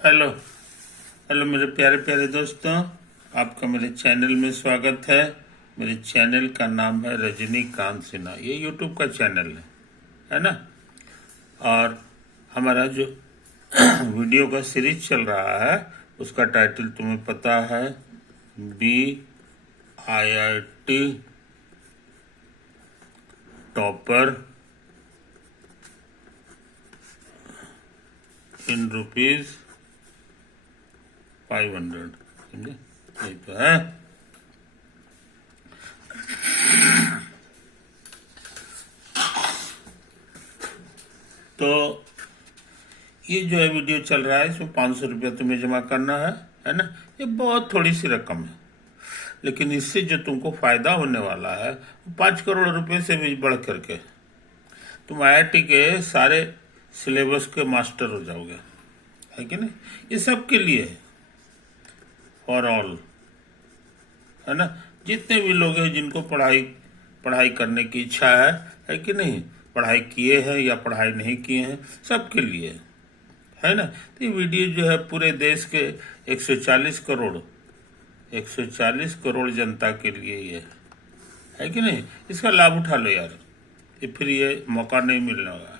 Hello hello मेरे प्यारे प्यारे दोस्तों, आपका मेरे चैनल में स्वागत है। मेरे चैनल का नाम है रजनीकांत सिन्हा। ये यूट्यूब का चैनल है ना। और हमारा जो वीडियो का सीरीज चल रहा है उसका टाइटल तुम्हें पता है, BIIT टॉपर इन रुपीज 500। समझे? यही तो है। तो ये जो है वीडियो चल रहा है, इसमें 500 रुपया तुम्हें जमा करना है ना। ये बहुत थोड़ी सी रकम है, लेकिन इससे जो तुमको फायदा होने वाला है 5 करोड़ रुपए से भी बढ़ करके तुम IIT के सारे सिलेबस के मास्टर हो जाओगे, है कि नहीं। ये सबके लिए है, फॉर ऑल, है ना। जितने भी लोग हैं जिनको पढ़ाई पढ़ाई करने की इच्छा है कि नहीं, पढ़ाई किए हैं या पढ़ाई नहीं किए हैं, सबके लिए है ना। तो ये वीडियो जो है पूरे देश के 140 करोड़ जनता के लिए ये है कि नहीं। इसका लाभ उठा लो यार, ये फिर ये मौका नहीं मिलने वाला।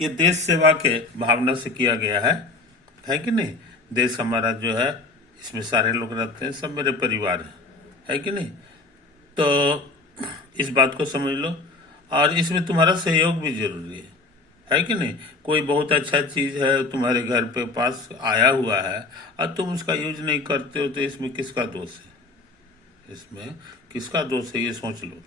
ये देश सेवा के भावना से किया गया है कि नहीं। देश हमारा जो है, इसमें सारे लोग रहते हैं, सब मेरे परिवार है कि नहीं। तो इस बात को समझ लो, और इसमें तुम्हारा सहयोग भी जरूरी है कि नहीं। कोई बहुत अच्छा चीज है तुम्हारे घर पे पास आया हुआ है और तुम उसका यूज नहीं करते हो, तो इसमें किसका दोष है? इसमें किसका दोष है, ये सोच लो।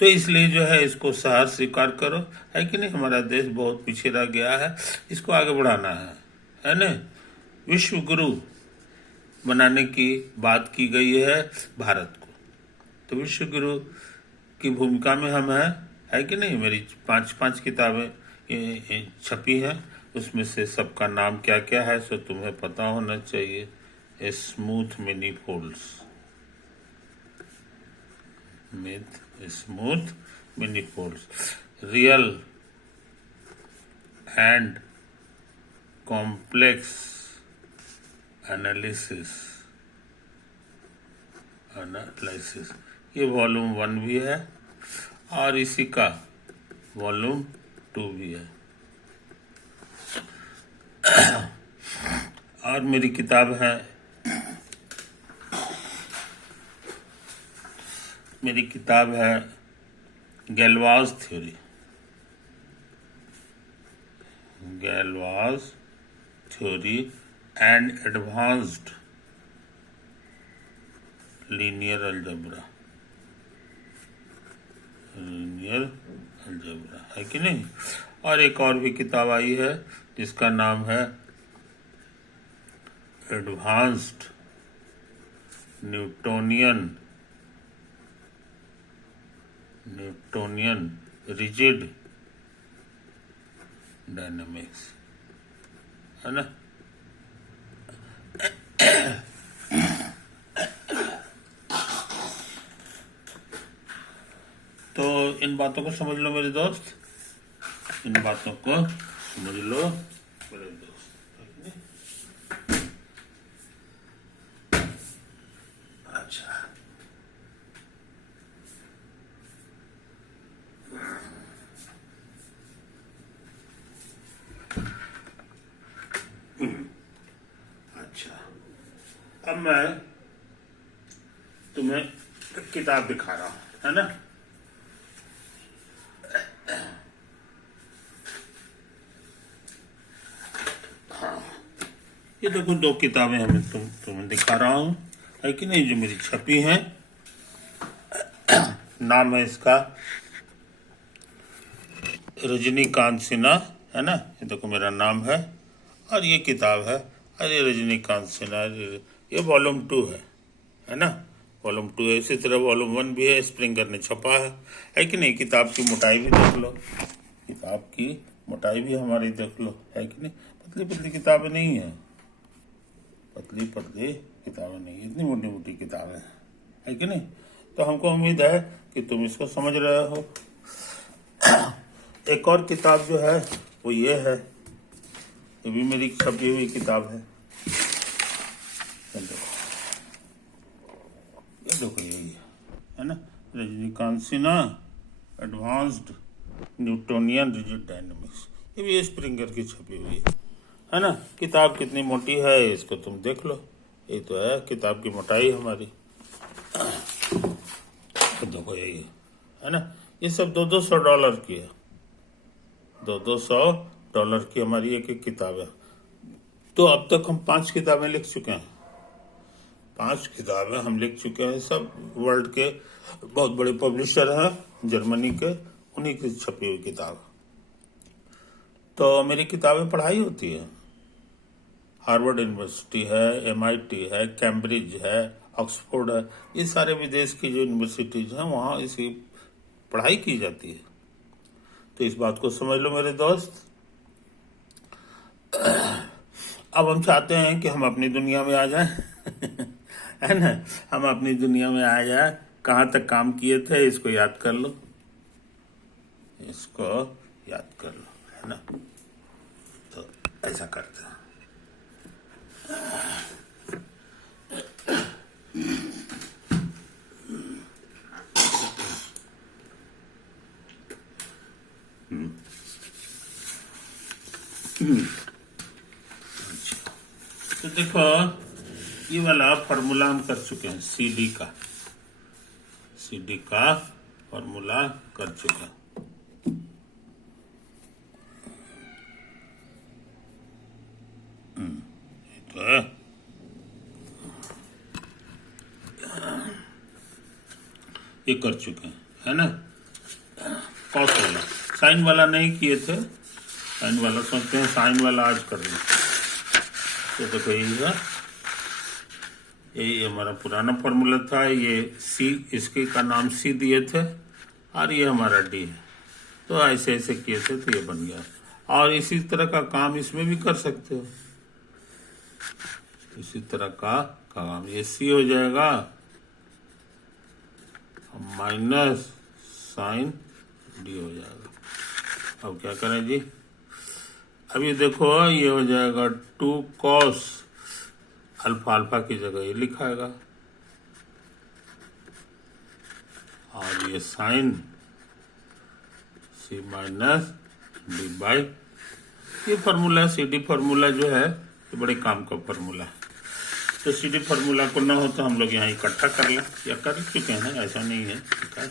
तो इसलिए जो है इसको सहर्ष स्वीकार करो, है कि नहीं। हमारा देश बहुत पीछे रह गया है, इसको आगे बढ़ाना है ना। विश्व गुरु बनाने की बात की गई है भारत को, तो विश्व गुरु की भूमिका में हम है कि नहीं। मेरी पांच किताबें छपी हैं, उसमें से सबका नाम क्या क्या है सो तुम्हें पता होना चाहिए। Smooth mini folds, smooth mini folds, real and complex analysis, ये वॉल्यूम 1 भी है और इसी का वॉल्यूम 2 भी है। और मेरी किताब है, Galois theory and advanced linear algebra है कि नहीं। और एक और भी किताब आई है जिसका नाम है एडवांस्ड न्यूटोनियन रिजिड डायनामिक्स, है ना। तो इन बातों को समझ लो मेरे दोस्त, इन बातों को समझ लो मेरे दोस्त। अच्छा, अच्छा, अब मैं तुम्हें किताब दिखा रहा हूं, है ना। ये देखो 2 किताबें हमें तुम्हें दिखा रहा हूँ, है कि नहीं, जो मेरी छपी हैं। नाम है इसका रजनीकांत सिन्हा, है ना। ये देखो मेरा नाम है और ये किताब है, अरे रजनीकांत सिन्हा। ये वॉल्यूम 2 है ना। वॉल्यूम 2 है, इसी तरह वॉल्यूम 1 भी है, स्प्रिंगर ने छपा है कि नहीं। किताब की मोटाई भी देख लो, किताब की मोटाई भी हमारी देख लो, है कि नहीं। पतली पतली किताबें नहीं है, पतली पतली किताबें नहीं, इतनी मोटी मोटी किताबें है कि नहीं। तो हमको उम्मीद है कि तुम इसको समझ रहे हो। एक और किताब जो है वो ये है, ये भी मेरी छपी हुई किताब है। ये देखो यही है ना, Rajinikanth Sinha advanced Newtonian rigid dynamics. ये भी स्प्रिंगर की छपी हुई है ना। किताब कितनी मोटी है इसको तुम देख लो, ये तो है किताब की मोटाई हमारी। तो देखो यही है ना, ये सब $200 की है, $200 की हमारी एक एक किताब है। तो अब तक हम 5 किताबें लिख चुके हैं, 5 किताबें हम लिख चुके हैं। सब वर्ल्ड के बहुत बड़े पब्लिशर हैं जर्मनी के, उन्हीं की छपी हुई किताब। तो मेरी किताबें पढ़ाई होती है, हार्वर्ड यूनिवर्सिटी है, MIT है, कैम्ब्रिज है, ऑक्सफोर्ड है, ये सारे विदेश की जो यूनिवर्सिटीज हैं वहाँ इसकी पढ़ाई की जाती है। तो इस बात को समझ लो मेरे दोस्त। अब हम चाहते हैं कि हम अपनी दुनिया में आ जाएं है ना, हम अपनी दुनिया में आ जाए। कहाँ तक काम किए थे इसको याद कर लो, इसको याद कर लो, है ना। तो ऐसा करते हैं। तो देखो ये वाला फॉर्मूला हम कर चुके हैं, CD का फॉर्मूला कर चुके हैं। तो ये कर चुके हैं, है ना। कॉस वाला, साइन वाला नहीं किए थे, साइन वाला सोचते हैं साइन वाला आज कर लें। तो देखो यही है, यही हमारा पुराना फॉर्मूला था। ये C, इसके का नाम C दिए थे, और ये हमारा D है। तो ऐसे ऐसे किए थे तो ये बन गया। और इसी तरह का काम इसमें भी कर सकते हो, इसी तरह का काम। ये C हो जाएगा माइनस साइन D हो जाएगा। अब क्या करें जी, अभी देखो ये हो जाएगा 2 cos अल्फा, अल्फा की जगह ये लिखाएगा, और ये sine C minus D by, ये फार्मूला CD फार्मूला जो है ये बड़े काम का फार्मूला है। तो CD फार्मूला को ना हो तो हम लोग यहाँ इकट्ठा कर लें, या कर चुके हैं, ऐसा नहीं है, ठीक है।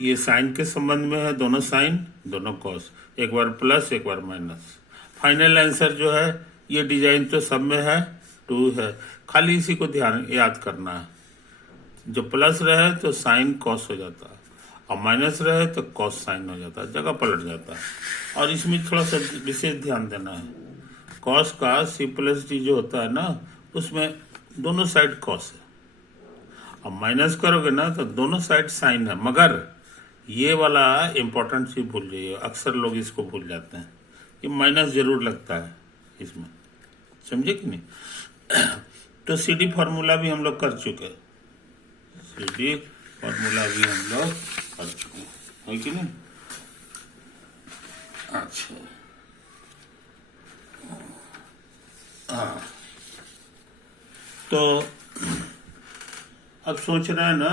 ये साइन के संबंध में है, दोनों साइन दोनों कॉस, एक बार प्लस एक बार माइनस। फाइनल आंसर जो है ये डिजाइन तो सब में है 2 है, खाली इसी को ध्यान याद करना है। जो प्लस रहे तो साइन कॉस हो जाता है, और माइनस रहे तो कॉस साइन हो जाता है, जगह पलट जाता है। और इसमें थोड़ा सा विशेष ध्यान देना है, कॉस का C+D जो होता है ना, उसमें दोनों साइड कॉस है, अब माइनस करोगे ना तो दोनों साइड साइन है। मगर ये वाला इंपॉर्टेंट चीज भूल जाइए, अक्सर लोग इसको भूल जाते हैं, ये माइनस जरूर लगता है इसमें, समझे कि नहीं। तो CD फार्मूला भी हम लोग कर चुके हैं, CD फार्मूला भी हम लोग कर चुके हैं, है कि नहीं। अच्छा हाँ, तो अब सोच रहे हैं ना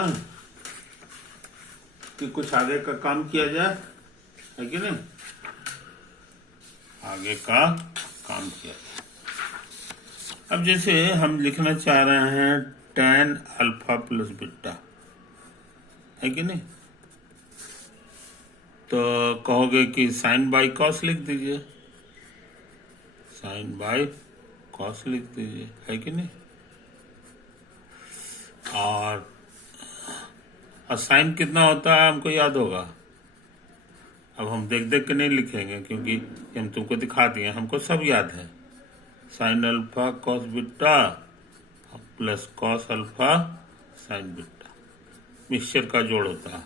कि कुछ आगे का काम किया जाए, है कि नहीं, आगे का काम किया जाए। अब जैसे हम लिखना चाह रहे हैं tan अल्फा प्लस बीटा, है कि नहीं। तो कहोगे कि साइन बाई कॉस लिख दीजिए, साइन बाई कॉस लिख दीजिए, है कि नहीं। और साइन कितना होता है हमको याद होगा, अब हम देख देख के नहीं लिखेंगे क्योंकि हम तुमको दिखा दिए, हमको सब याद है। Sine alpha cos beta plus cos alpha sine beta, mixture का जोड़ होता है।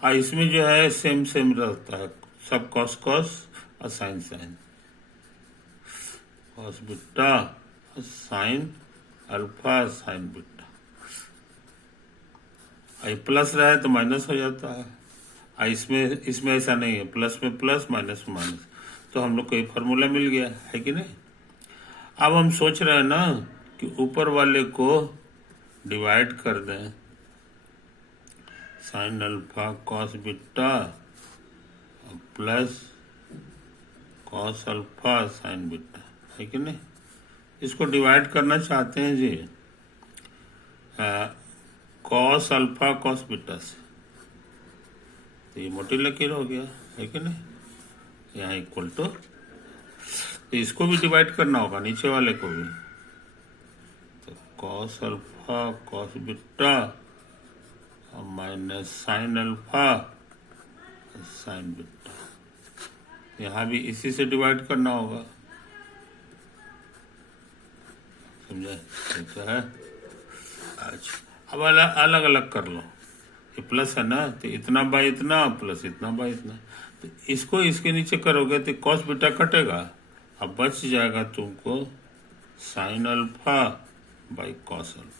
और इसमें जो है सेम सेम रहता है, सब कॉस कॉस और sine sine, cos beta sine alpha sine beta. ये प्लस रहा है तो माइनस हो जाता है। इसमें इसमें ऐसा नहीं है, प्लस में प्लस माइनस में माइनस। तो हम लोग को ये फार्मूला मिल गया है कि नहीं। अब हम सोच रहे हैं ना कि ऊपर वाले को डिवाइड कर दें, sine alpha cos beta plus cos alpha sine beta, है कि नहीं। इसको डिवाइड करना चाहते हैं जी कॉस अल्फा कॉस बीटा से, तो ये मोटी लकीर हो गया, है कि नहीं। यहाँ इक्वल टू, तो इसको भी डिवाइड करना होगा, नीचे वाले को भी। तो cos alpha cos beta minus sign alpha sine beta, यहाँ भी इसी से डिवाइड करना होगा, समझे। ऐसा है। अच्छा, अब अलग अलग कर लो। ये प्लस है ना, तो इतना बाई इतना प्लस इतना बाई इतना, तो इसको इसके नीचे करोगे तो कॉस बीटा कटेगा। अब बच जाएगा तुमको sign alpha by cos alpha.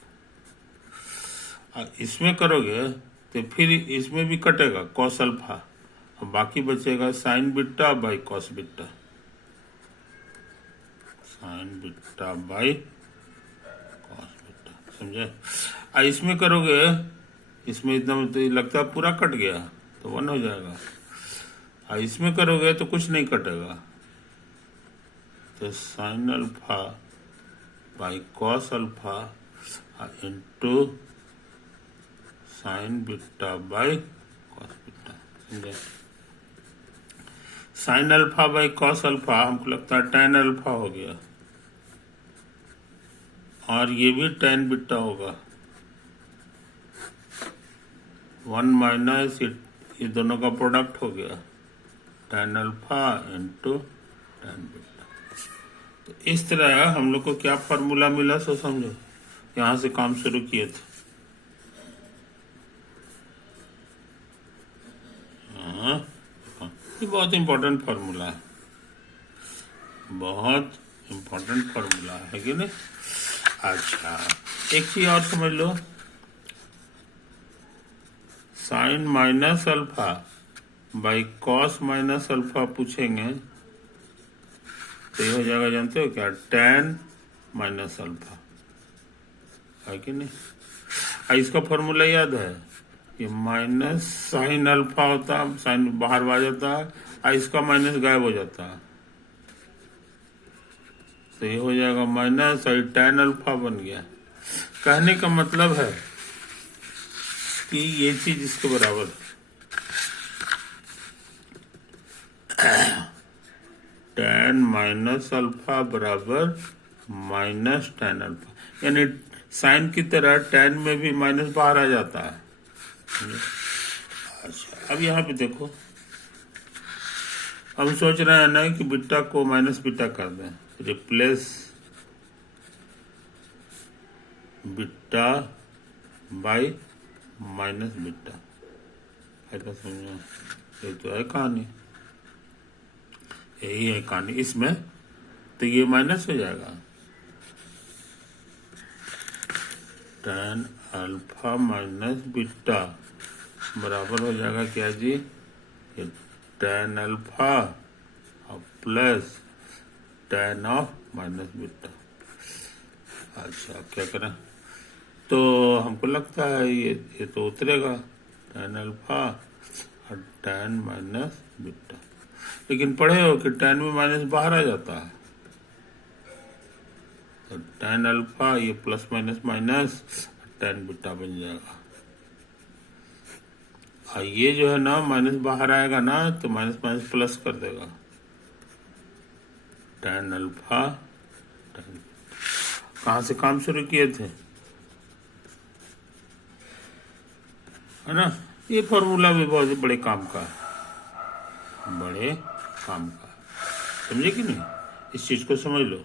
इसमें करोगे तो फिर इसमें भी कटेगा कॉस अल्फा, अब बाकी बचेगा sign beta by cos beta, sign beta by cos beta, समझे। इसमें करोगे, इसमें एकदम तो लगता है पूरा कट गया, तो 1 हो जाएगा। इसमें करोगे तो कुछ नहीं कटेगा, तो sine alpha by cos alpha into sine beta by cos beta, समझे। Sine alpha by cos alpha हमको लगता है tan अल्फा हो गया, और ये भी tan बीटा होगा। 1 माइनस ये दोनों का प्रोडक्ट हो गया, tan alpha into tan beta. तो इस तरह हम लोग को क्या फार्मूला मिला, सो समझो। यहाँ से काम शुरू किए थे। हाँ, ये बहुत इम्पोर्टेंट फार्मूला है, बहुत इम्पोर्टेंट फार्मूला है कि नहीं। अच्छा, एक चीज और समझ लो, sine minus alpha by cos minus alpha पूछेंगे तो ये हो जाएगा, जानते हो क्या, tan माइनस अल्फा, है कि नहीं। इसका फॉर्मूला याद है, ये माइनस साइन अल्फा होता है, साइन बाहर आ जाता है, इसका माइनस गायब हो जाता है, तो ये हो जाएगा माइनस, और tan अल्फा बन गया। कहने का मतलब है कि ये चीज इसके बराबर, tan माइनस अल्फा बराबर माइनस tan अल्फा, यानी साइन की तरह tan में भी माइनस बाहर आ जाता है। अच्छा, अब यहाँ पे देखो, हम सोच रहे हैं ना कि बीटा को माइनस बीटा कर दें, replace beta by minus beta, ऐसा समझो। ये तो है कहानी, यही है कहानी इसमें। तो ये माइनस हो जाएगा, tan अल्फा माइनस बीटा बराबर हो जाएगा क्या जी, ये tan अल्फा और plus tan of minus beta. अच्छा, क्या करें, तो हमको लगता है ये तो उतरेगा tan अल्फा और tan माइनस बीटा, लेकिन पढ़े हो कि tan में माइनस बाहर आ जाता है, तो tan अल्फा ये plus minus minus tan beta बन जाएगा। और ये जो है ना माइनस बाहर आएगा ना, तो माइनस माइनस प्लस कर देगा, tan अल्फा tan। कहाँ से काम शुरू किए थे, है ना। ये फॉर्मूला भी बहुत बड़े काम का है, बड़े काम का, समझे कि नहीं। इस चीज को समझ लो।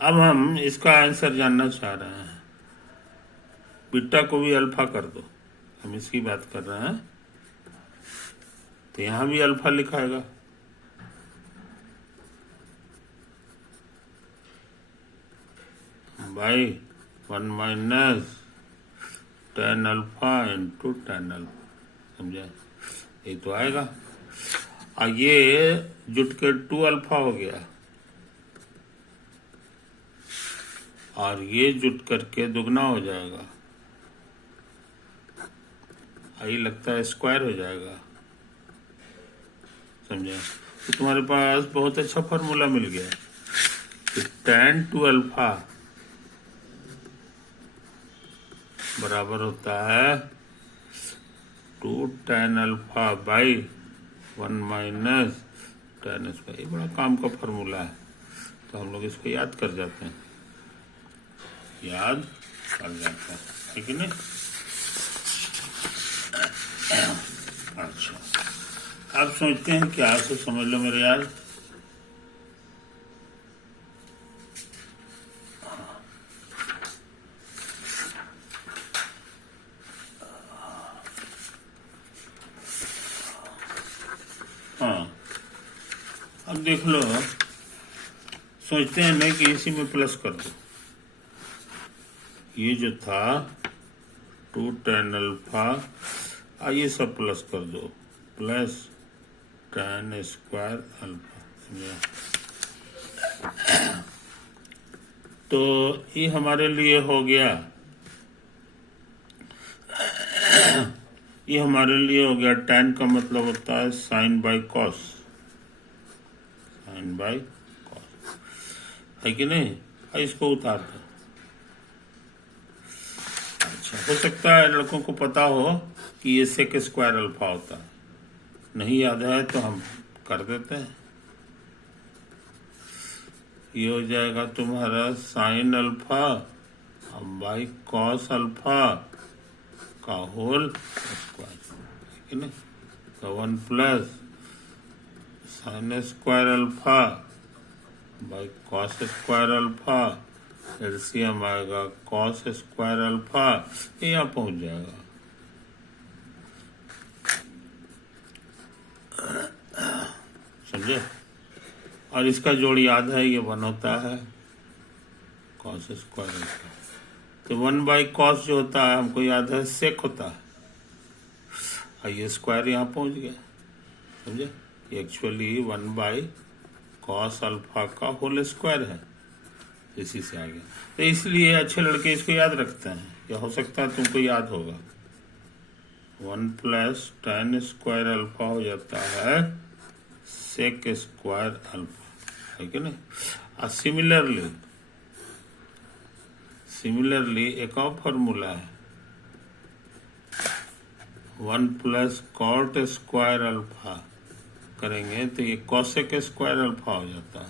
अब हम इसका आंसर जानना चाह रहे हैं, बीटा को भी अल्फा कर दो, हम इसकी बात कर रहे हैं, तो यहां भी अल्फा लिखाएगा, by 1 minus tan alpha into tan alpha, समझे? ये तो आएगा। और ये जुट के 2 अल्फा हो गया, और ये जुट करके दुगना हो जाएगा, ये लगता है स्क्वायर हो जाएगा, समझे? तो तुम्हारे पास बहुत अच्छा फॉर्मूला मिल गया कि tan 2 अल्फा बराबर होता है 2 tan alpha by 1 minus tan square. ये बड़ा काम का फॉर्मूला है, तो हम लोग इसको याद कर जाते हैं, याद कर जाते हैं, है कि नहीं? अच्छा, अब सोचते हैं क्या से, समझ लो मेरे यार। हाँ, अब देख लो, सोचते हैं नहीं कि इसी में प्लस कर दो। ये जो था 2 tan अल्फा, ये सब प्लस कर दो, प्लस tan स्क्वायर अल्फा, समझे? तो ये हमारे लिए हो गया, ये हमारे लिए हो गया tan का मतलब होता है sine by cos, sine by cos, है कि नहीं? इसको उतार दो। अच्छा, हो सकता है लड़कों को पता हो कि ये सेक स्क्वायर अल्फा होता है, नहीं याद है तो हम कर देते हैं। ये हो जाएगा तुम्हारा sign alpha by cos alpha का होल स्क्वायर, है कि नहीं? तो 1 plus sine square alpha by cos square alpha, LCM आएगा कॉस स्क्वायर अल्फा, ये यहाँ पहुंच जाएगा। समझे? और इसका जोड़ याद है, ये 1 होता है कॉस स्क्वायर अल्फा। तो 1 बाई कॉस जो होता है हमको याद है सेक होता है, और ये स्क्वायर यहाँ पहुंच गया, समझे? एक्चुअली 1 बाई कॉस अल्फा का होल स्क्वायर है, इसी से आ गया। तो इसलिए अच्छे लड़के इसको याद रखते हैं, या हो सकता है तुमको याद होगा। 1 प्लस tan स्क्वायर अल्फा हो जाता है सेक स्क्वायर अल्फा, है कि नहीं? और सिमिलरली एक और फॉर्मूला है, 1 प्लस कॉट स्क्वायर अल्फा करेंगे तो ये कॉसेक स्क्वायर अल्फा हो जाता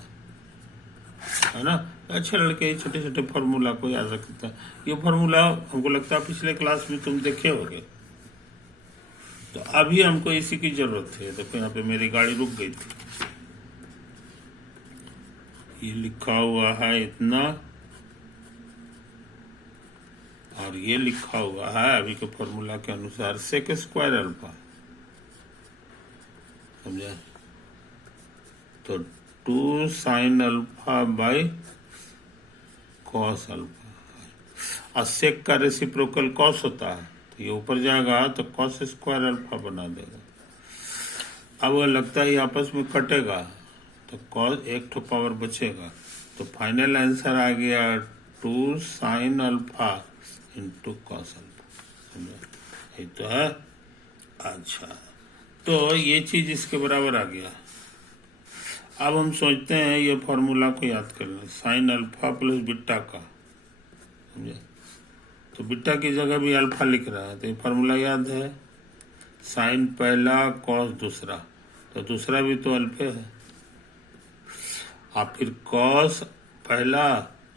है ना? अच्छे लड़के छोटे छोटे फार्मूला को याद रखते हैं। ये फार्मूला हमको लगता है पिछले क्लास में तुम देखे होगे, तो अभी हमको इसी की जरूरत है। देखो यहाँ पे मेरी गाड़ी रुक गई थी, ये लिखा हुआ है इतना, और ये लिखा हुआ है अभी के फॉर्मूला के अनुसार सेक स्क्वायर अल्फा, समझे? तो 2 sign alpha by cos alpha, और सेक का रेसिप्रोकल कॉस होता है, तो ये ऊपर जाएगा तो कॉस स्क्वायर अल्फा बना देगा। अब वो लगता है ये आपस में कटेगा तो कॉस एक ठो पावर बचेगा, तो फाइनल आंसर आ गया 2 sine alpha into cos alpha, समझे? ये तो है। अच्छा, तो ये चीज इसके बराबर आ गया। अब हम सोचते हैं ये फॉर्मूला को याद कर लें, साइन अल्फा प्लस बीटा का, समझे? तो बीटा की जगह भी अल्फा लिख रहा है, तो ये फॉर्मूला याद है, साइन पहला कॉस दूसरा, तो दूसरा भी तो अल्फे है, और फिर कॉस पहला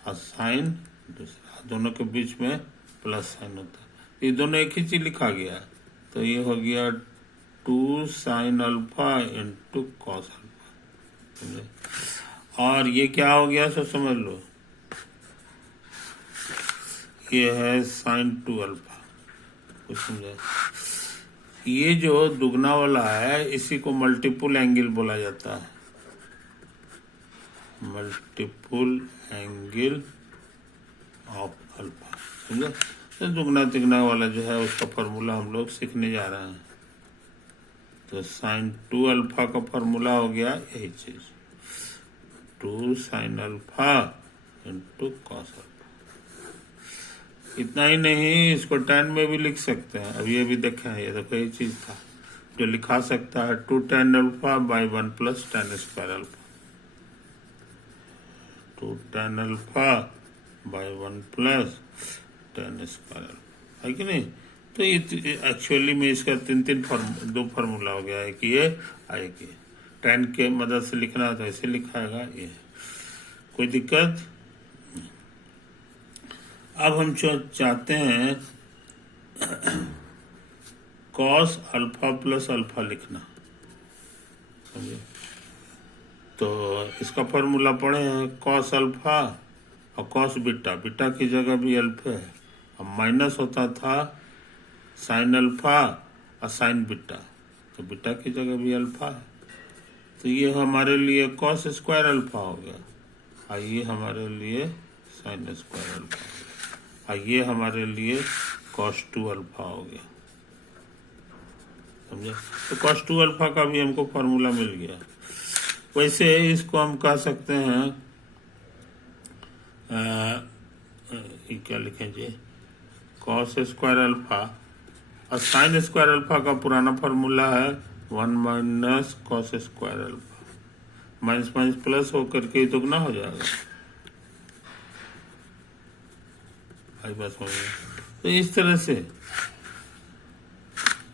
और साइन दूसरा, दोनों के बीच में प्लस साइन होता है, ये दोनों एक ही चीज लिखा गया, तो ये हो गया 2 sine alpha into cos alpha, और ये क्या हो गया सो समझ लो, ये है साइन 2 अल्फा, कुछ समझे? ये जो दुगना वाला है इसी को मल्टीपल एंगल बोला जाता है, मल्टीपल एंगल ऑफ अल्फा, समझे? तो दुगना तिगना वाला जो है उसका फॉर्मूला हम लोग सीखने जा रहे हैं। तो साइन 2 अल्फा का फॉर्मूला हो गया यही चीज, 2 sine alpha into cos alpha. इतना ही नहीं, इसको tan में भी लिख सकते हैं। अब ये भी देखें, ये देखो यही चीज था जो लिखा सकता है 2 tan alpha by 1 plus tan square alpha, 2 tan alpha by 1 plus tan square alpha, है कि नहीं। तो ये एक्चुअली में इसका दो फार्मूला हो गया है कि ये आएगी। tan के मदद से लिखना है तो ऐसे लिखाएगा, ये कोई दिक्कत। अब हम जो चाहते हैं कॉस अल्फा प्लस अल्फा लिखना, समझे। तो इसका फॉर्मूला पढ़े हैं, कॉस अल्फा और कॉस बीटा, बीटा की जगह भी अल्फा है। अब माइनस होता था साइन अल्फा और साइन बीटा, तो बीटा की जगह भी अल्फा है। तो ये हमारे लिए कॉस स्क्वायर अल्फा हो गया, और ये हमारे लिए साइन स्क्वायर अल्फा हो गया, और ये हमारे लिए कॉस 2 अल्फा हो गया, समझे। तो कॉस 2 अल्फा का भी हमको फॉर्मूला मिल गया। वैसे इसको हम कह सकते हैं ये क्या लिखें जी, कॉस स्क्वायर अल्फा और साइन स्क्वायर अल्फा का पुराना फॉर्मूला है 1 minus cos square alpha, minus minus plus होकर के दुगना हो जाएगा। आई बात समझ में। तो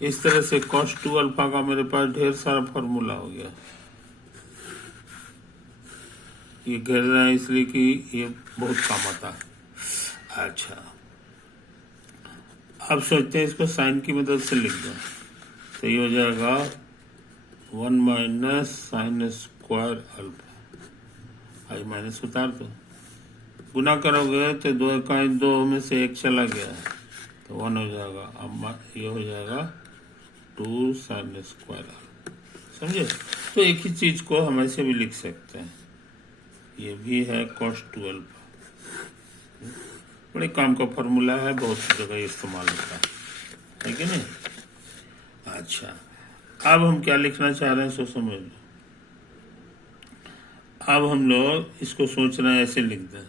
इस तरह से कॉस 2 अल्फा का मेरे पास ढेर सारा फॉर्मूला हो गया। ये घेर रहा है इसलिए कि ये बहुत काम आता है। अच्छा, अब सोचते हैं इसको साइन की मदद से लिख दो, तो ये हो जाएगा 1 माइनस साइन स्क्वायर अल्फा, आई माइनस उतार दो, गुना करोगे तो 2 का 2 में से 1 चला गया तो 1 हो जाएगा। अब ये हो जाएगा 2 साइन स्क्वायर अल्फा, समझे। तो एक ही चीज को हम ऐसे भी लिख सकते हैं, ये भी है cos 2 अल्फा, बड़े काम का फॉर्मूला है, बहुत जगह इस्तेमाल होता है कि नहीं। अच्छा, अब हम क्या लिखना चाह रहे हैं सो समझ लो। अब हम लोग इसको सोच रहे हैं ऐसे लिख दें,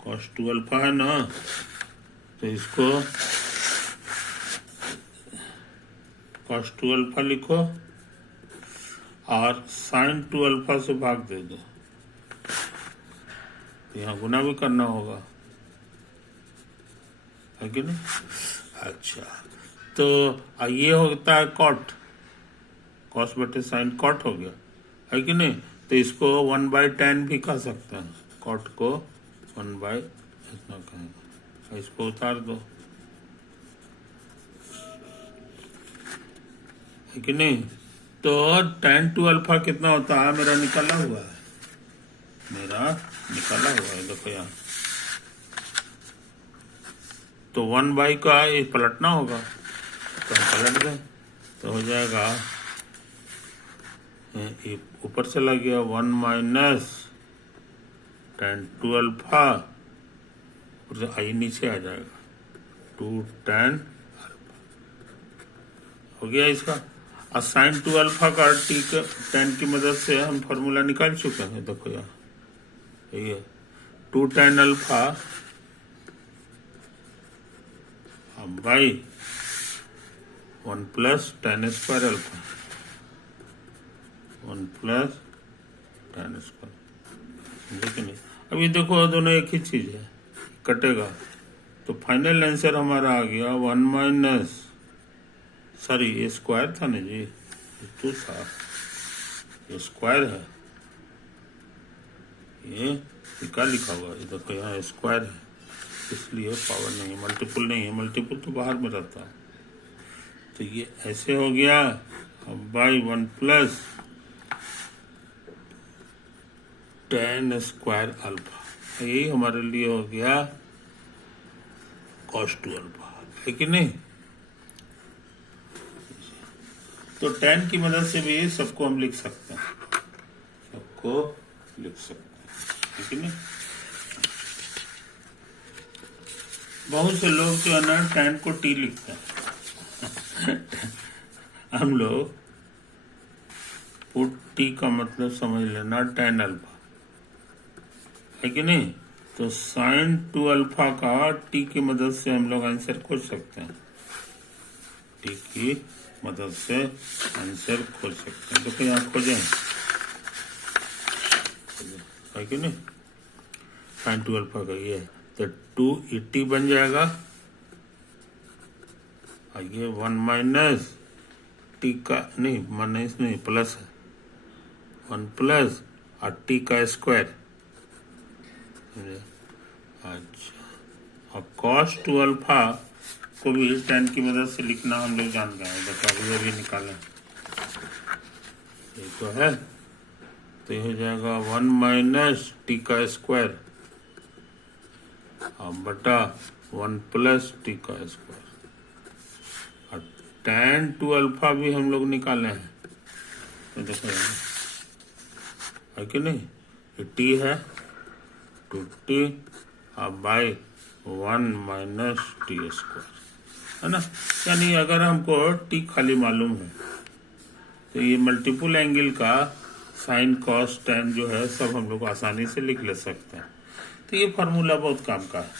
cos 2 अल्फा है ना, तो इसको cos 2 अल्फा लिखो और sin 2 अल्फा से भाग दे दो, यहाँ गुना भी करना होगा, है कि नहीं। अच्छा, तो ये होता है कॉट, कॉस बटे साइन कॉट हो गया, है कि नहीं। तो इसको 1/tan भी कह सकते हैं, कॉट को 1/ इतना कहेंगे, इसको उतार दो, है कि नहीं। तो tan 2 अल्फा कितना होता है, मेरा निकाला हुआ है, देखो यहाँ। तो 1/ का ये पलटना होगा, तो हम पलट दें तो हो जाएगा, ये ऊपर चला गया 1 माइनस tan 2 अल्फा, आई नीचे आ जाएगा 2 tan अल्फा हो गया इसका। और साइन 2 अल्फा का tan की मदद से हम फॉर्मूला निकाल चुके हैं, देखो यहाँ ये 2 tan alpha by 1 plus tan square alpha, 1 plus tan square, समझे कि नहीं। अभी देखो दोनों एक ही चीज है, कटेगा तो फाइनल आंसर हमारा आ गया 1 माइनस, सॉरी ये स्क्वायर था ना जी, ये 2 था, ये स्क्वायर है, ये क्या लिखा हुआ है, देखो यहाँ स्क्वायर है इसलिए पावर नहीं है, मल्टीपल नहीं है, मल्टीपल तो बाहर में रहता है। तो ये ऐसे हो गया, अब by 1 plus tan square alpha, यही हमारे लिए हो गया cos 2 अल्फा, है कि नहीं। तो tan की मदद से भी सबको हम लिख सकते हैं, है कि नहीं। बहुत से लोग जो है ना tan को टी लिखते हैं। हम लोग पुट टी का मतलब समझ लेना tan अल्फा, है कि नहीं? तो sin 2 अल्फा का टी की मदद से हम लोग आंसर खोज सकते हैं, टी की मदद से आंसर खोज सकते हैं। देखो यहाँ खोजें, है कि नहीं? sin 2 अल्फा का ये है, तो 2 बन जाएगा, और ये 1 माइनस टी का नहीं, माइनस नहीं प्लस है, 1 प्लस और टी का स्क्वायर। अच्छा, और cos 2 अल्फा को भी tan की मदद से लिखना हम लोग जान गए हैं। देखो अभी ये भी निकालें, ये तो है, तो ये हो जाएगा 1 माइनस टी का स्क्वायर और बटा 1 प्लस टी का स्क्वायर। और tan 2 अल्फा भी हम लोग निकाले हैं, तो देखो है कि नहीं? ये टी है 2t और बाई 1 माइनस टी स्क्वायर, है ना? यानी अगर हमको टी खाली मालूम है तो ये मल्टीपल एंगल का साइन कॉस tan जो है सब हम लोग आसानी से लिख ले सकते हैं। तो ये फार्मूला बहुत काम का है,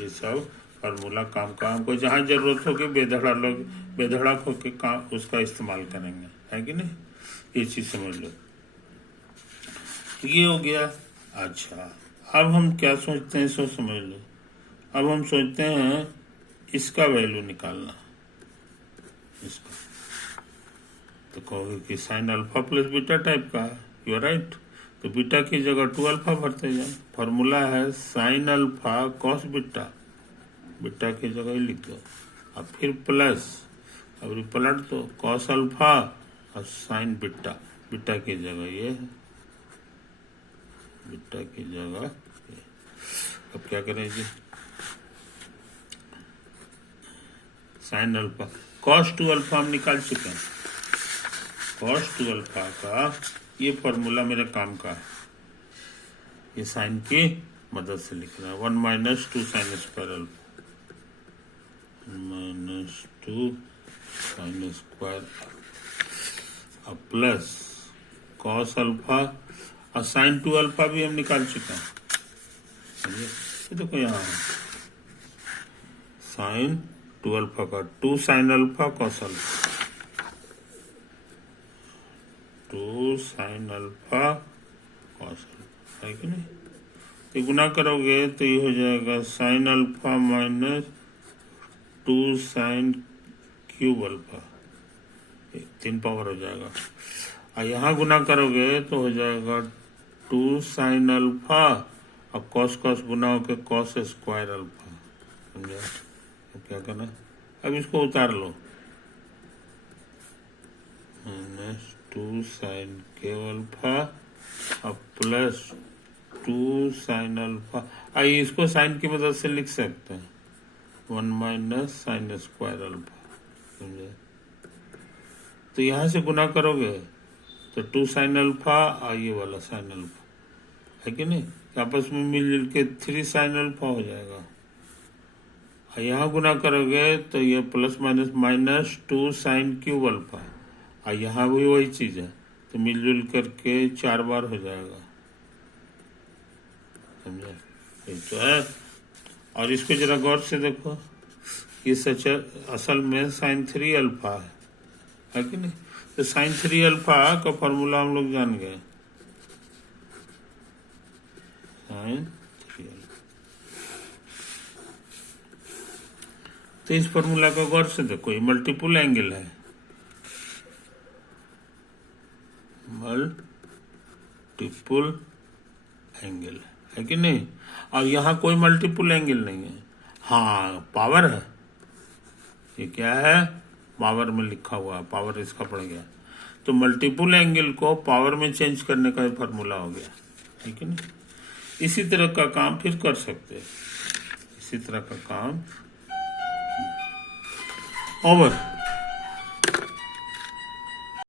ये सब फार्मूला काम का, हमको जहाँ जरूरत होगी बेधड़क होके काम उसका इस्तेमाल करेंगे, है कि नहीं? ये चीज़ समझ लो, ये हो गया। अच्छा, अब हम क्या सोचते हैं सो समझ लो। अब हम सोचते हैं इसका वैल्यू निकालना, इसका तो कहोगे कि sine alpha plus beta type का है, यू आर राइट। तो बीटा की जगह 2 अल्फा भरते जाए, फॉर्मूला है sine alpha cos beta, beta की जगह ही लिख दो और फिर प्लस, अब पलट दो कॉस अल्फा और साइन बीटा, बीटा की जगह ये है, बीटा की जगह ये। अब क्या करें जी, साइन अल्फा कॉस 2 अल्फा हम निकाल चुके हैं, कॉस 2 अल्फा का ये फॉर्मूला मेरे काम का है, ये साइन की मदद से लिख रहा है 1 minus 2 sine square alpha, minus 2 sine square और प्लस कॉस अल्फा और साइन 2 अल्फा भी हम निकाल चुके हैं। ये देखो यहाँ साइन 2 अल्फा का 2 sine alpha cos alpha, 2 sine alpha cos alpha, है कि नहीं? तो गुना करोगे तो ये हो जाएगा sine alpha minus 2 sine cube alpha, 3 power हो जाएगा, और यहाँ गुना करोगे तो हो जाएगा 2 साइन अल्फा और कॉस कॉस गुना होकर कॉस स्क्वायर अल्फा, समझा? अब क्या करना, अब इसको उतार लो, माइनस 2 साइन क्यूब अल्फा और प्लस 2 साइन अल्फा, आइए इसको साइन की मदद से लिख सकते हैं 1 माइनस साइन स्क्वायर अल्फा, समझे? तो यहाँ से गुना करोगे तो 2 साइन अल्फा और ये वाला साइन अल्फा, है कि नहीं? आपस में मिलजुल के 3 साइन अल्फा हो जाएगा, और यहाँ गुना करोगे तो ये plus minus minus 2 sine cube alpha, और यहाँ भी वही चीज़ है, तो मिलजुल करके 4 बार हो जाएगा, समझा? ये तो है। और इसको जरा गौर से देखो, ये सच असल में साइन 3 अल्फा है कि नहीं? तो साइन 3 अल्फा का फॉर्मूला हम लोग जान गए, साइन 3 अल्फा। तो इस फॉर्मूला का गौर से देखो, ये मल्टीपल एंगल है, मल्टीपल एंगल है कि नहीं? और यहाँ कोई मल्टीपल एंगल नहीं है, हाँ पावर है, ये क्या है, पावर में लिखा हुआ है, पावर इसका पड़ गया, तो मल्टीपल एंगल को पावर में चेंज करने का फॉर्मूला हो गया, ठीक है ना? इसी तरह का काम फिर कर सकते हैं, इसी तरह का काम ओवर।